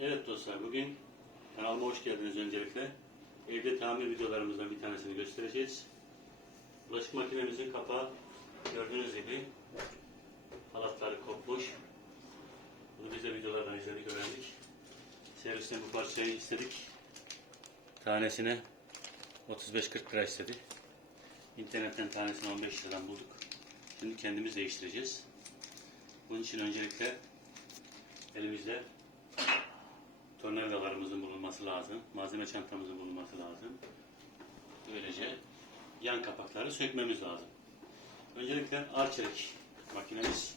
Evet dostlar bugün kanalıma hoş geldiniz öncelikle. Evde tamir videolarımızdan bir tanesini göstereceğiz. Bulaşık makinemizin kapağı gördüğünüz gibi halatları kopmuş. Bunu biz de videolardan izledik öğrendik. Servisten bu parçayı istedik. Tanesine 35-40 lira istedi. İnternetten tanesini 15 liradan bulduk. Şimdi kendimiz değiştireceğiz. Bunun için öncelikle elimizde tornavidalarımızın bulunması lazım. Malzeme çantamızın bulunması lazım. Böylece yan kapakları sökmemiz lazım. Öncelikle arçelik makinemiz.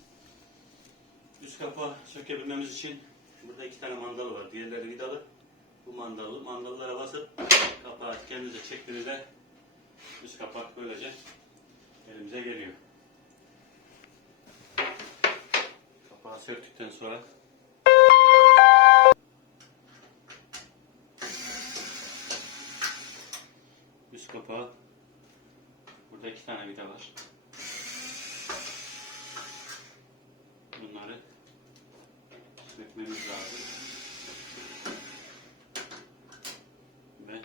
Üst kapağı sökebilmemiz için burada iki tane mandal var. Diğerleri vidalı. Bu mandalı mandallara basıp kapağı kendinize çektiğinizde üst kapak böylece elimize geliyor. Kapağı söktükten sonra üst kapağı burada iki tane vida var. Bunları sökmemiz lazım. Ve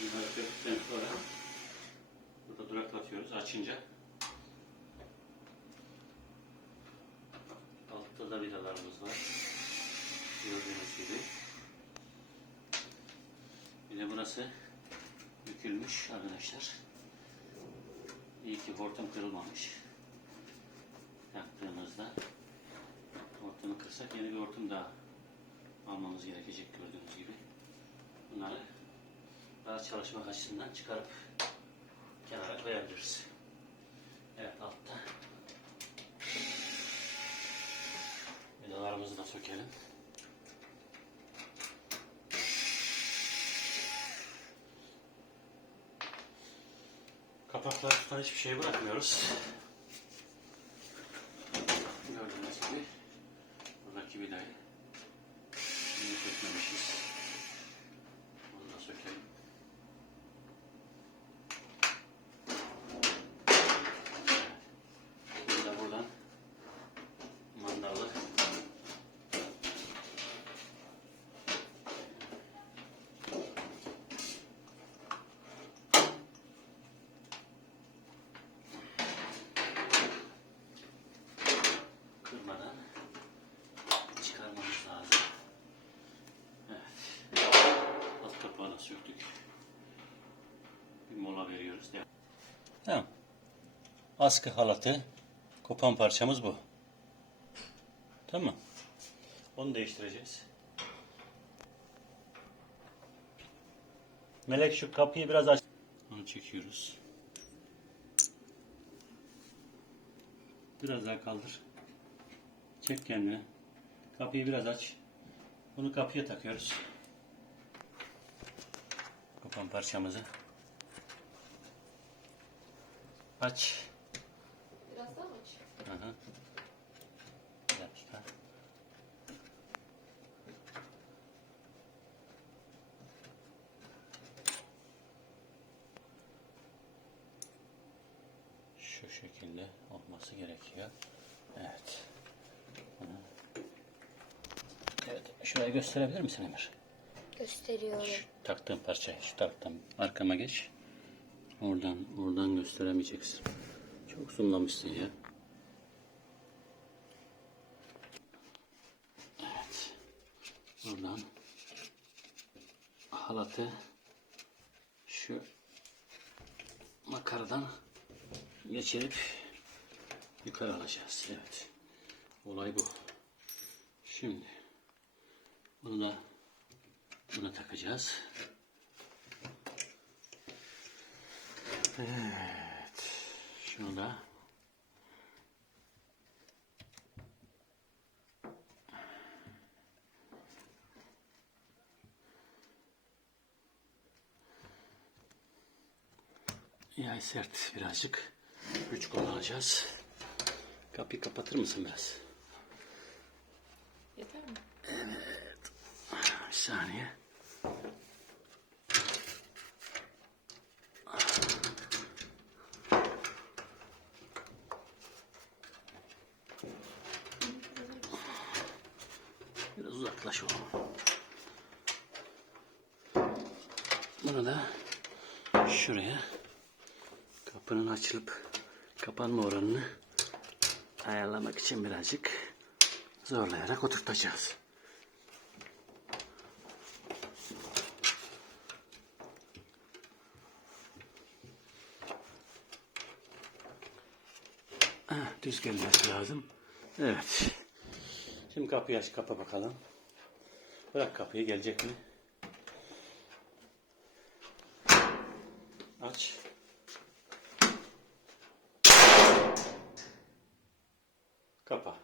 bunları söktükten sonra burada duraklatıyoruz açınca. Altta da vidalarımız var. Gördüğünüz gibi. Bir de burası bükülmüş arkadaşlar. İyi ki hortum kırılmamış. Taktığımızda hortumu kırsak yeni bir hortum daha almamız gerekecek gördüğünüz gibi. Bunları daha çalışmak açısından çıkarıp kenara koyabiliriz. Evet altta vidalarımızı da sökelim. Kapakları tutan hiçbir şey bırakmıyoruz. Gördüğünüz gibi buradaki vidayı yine sökmemişiz. Bunu da sökelim. Şimdi de buradan mandalı kırmadan çıkarmamız lazım. Evet. Alt kapağını söktük. Bir mola veriyoruz. Devam. Tamam. Askı halatı kopan parçamız bu. Tamam. Onu değiştireceğiz. Melek şu kapıyı biraz aç. Onu çekiyoruz. Biraz daha kaldır. Çek kendini. Kapıyı biraz aç. Bunu kapıya takıyoruz. Kopan parçamızı. Aç. Biraz daha mı aç? Hı hı. Bir dakika. Şu şekilde olması gerekiyor. Evet. Evet. Şurayı gösterebilir misin Emir? Gösteriyorum. Şu taktığım parçayı şu taraftan arkama geç. Oradan oradan gösteremeyeceksin. Çok zoomlamışsın ya. Evet. Buradan halatı şu makaradan geçirip yukarı alacağız. Evet. Olay bu. Şimdi bunu da buna takacağız. Evet. Şunu da Yay sert birazcık güç kullanacağız. Kapıyı kapatır mısın biraz? Yeter mi? Bir saniye. Biraz uzaklaş oğlum. Bunu da şuraya kapının açılıp kapanma oranını ayarlamak için birazcık zorlayarak oturtacağız. Düz gelmesi lazım. Evet. Şimdi kapıyı aç kapa bakalım. Bırak kapıyı gelecek mi? Aç. Kapa.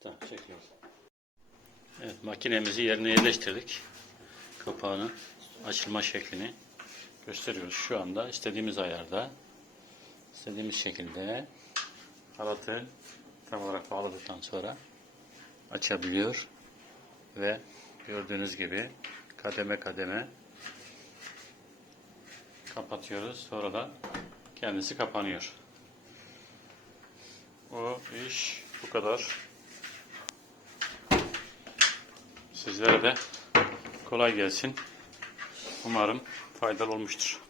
Tamam çekiyoruz. Evet makinemizi yerine yerleştirdik. Kapağını açılma şeklini gösteriyoruz. Şu anda istediğimiz ayarda istediğimiz şekilde halatı tam olarak bağladıktan sonra açabiliyor ve gördüğünüz gibi kademe kademe kapatıyoruz. Sonra da kendisi kapanıyor. O iş bu kadar. Sizlere de kolay gelsin. Umarım faydalı olmuştur.